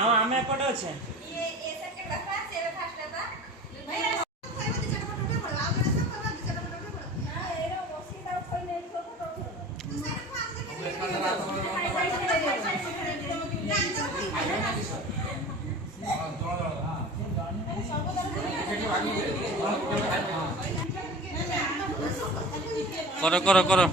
ଆମେ ଏପଟେ ଅଛେ करो करो करो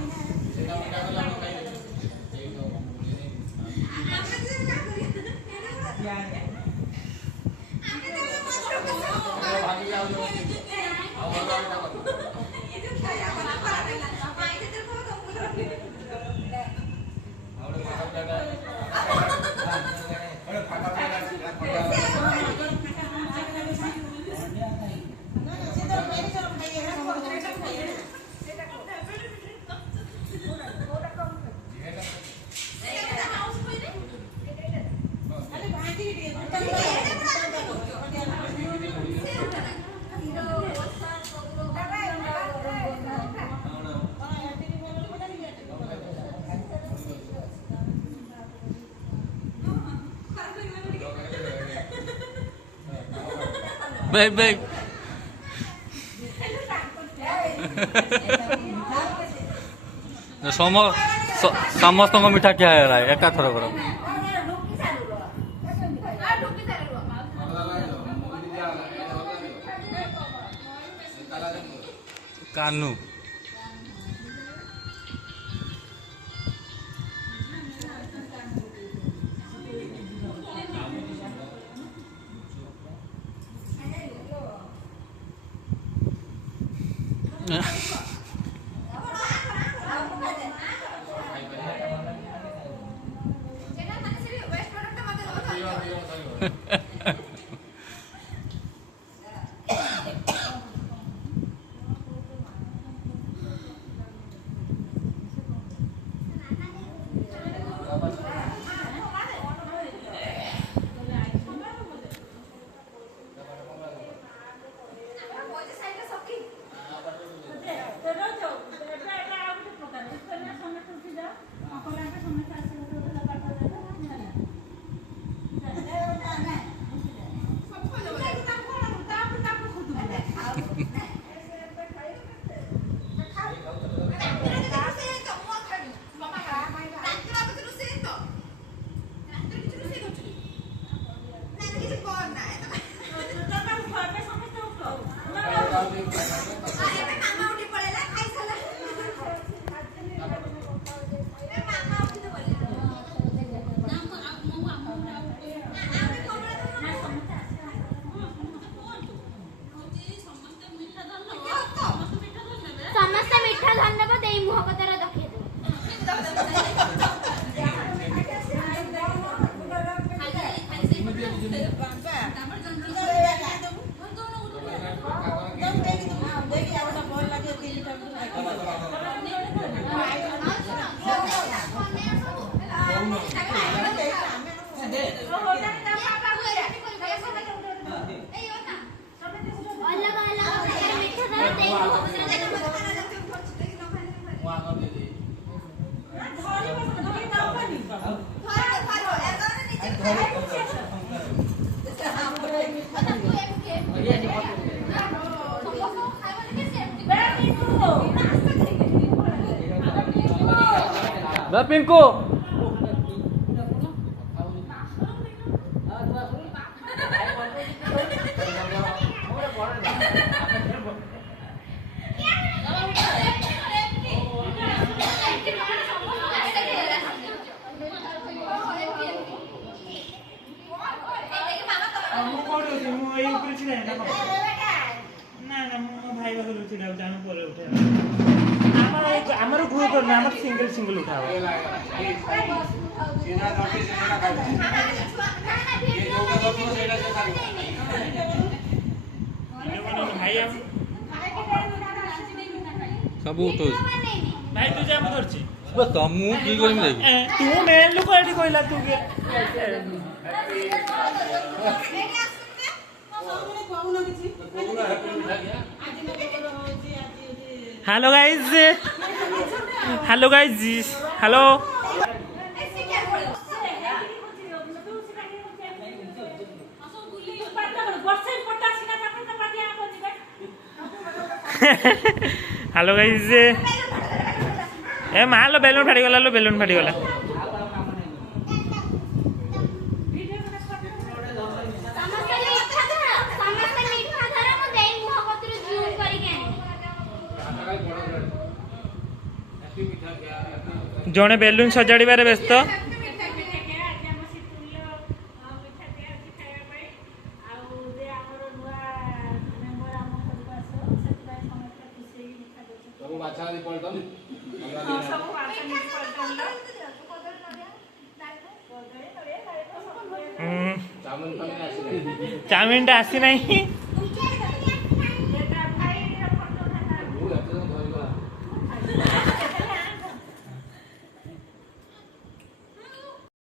बैग बैग समस्त मिठा क्या है एक थर कर कानू पिंकू सिंगल सिंगल उठाओ सब उठो भाई तुझे हम करछि बस तमु की करम देबी तू मेन लोक एठी कहला तू के hello guys hello guys hello hello guys ए माँ लो बेलून फाटी गला लो बेलून फाटी गला जड़े बेलून सजाड़बार व्यस्त चाउमिन टा आसी नहीं